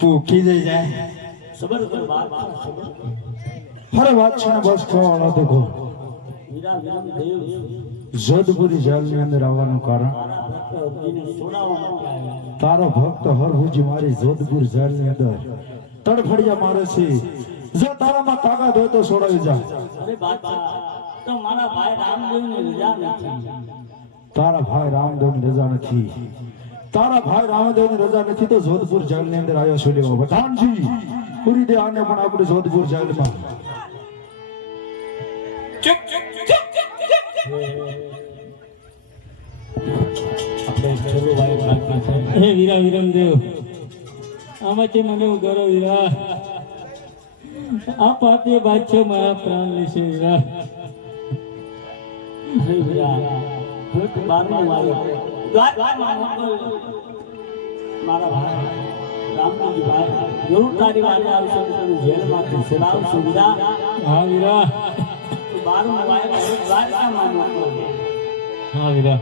ભૂખી જઈ જાય સબર કર વાત અરે વાત છે ને બસ ખવાળો દેખો વીરા વિરમ દેવ જોધપુરી જેલની અંદર આવવાનું કારણ મારા ભક્ત અર્જુનને છોડાવવા માટે આવ્યા. તારો ભક્ત હરભુજી મારી જોધપુર જેલની અંદર તડફડિયા મારે છે જો તારામાં તાકાત હોય તો છોડાવી જા અરે બાદશાહ તો મારા ભાઈ રામદેવની રજા નથી. તારા ભાઈ રામદેવની રજા નથી તારા ભાઈ રામદેવની રજા નથી તો જોધપુર જેલની અંદર આવ્યો છો લેવા ભટાણજી પૂરી દે આને પણ આપણે જોધપુર જેલમાં આપણે ચલો ભાઈ પ્રાર્થના છે. હે વીરા વિરમદેવ આમાંથી મને ઉગારો વીરા આ પાપી બાદશાહ મારા પ્રાણ લેશે વીરા. હે વીરા હું તો બારનું આવ્યો દ્વારકામાં મોકલ મારા ભાઈ રામદેવજી ભાઈ જરૂર તારી વારે આવશે તો તને જેલમાંથી છોડાવશું વીરા. હા વીરા બારનું આવ્યો દ્વારકામાં મોકલ. હા વીરા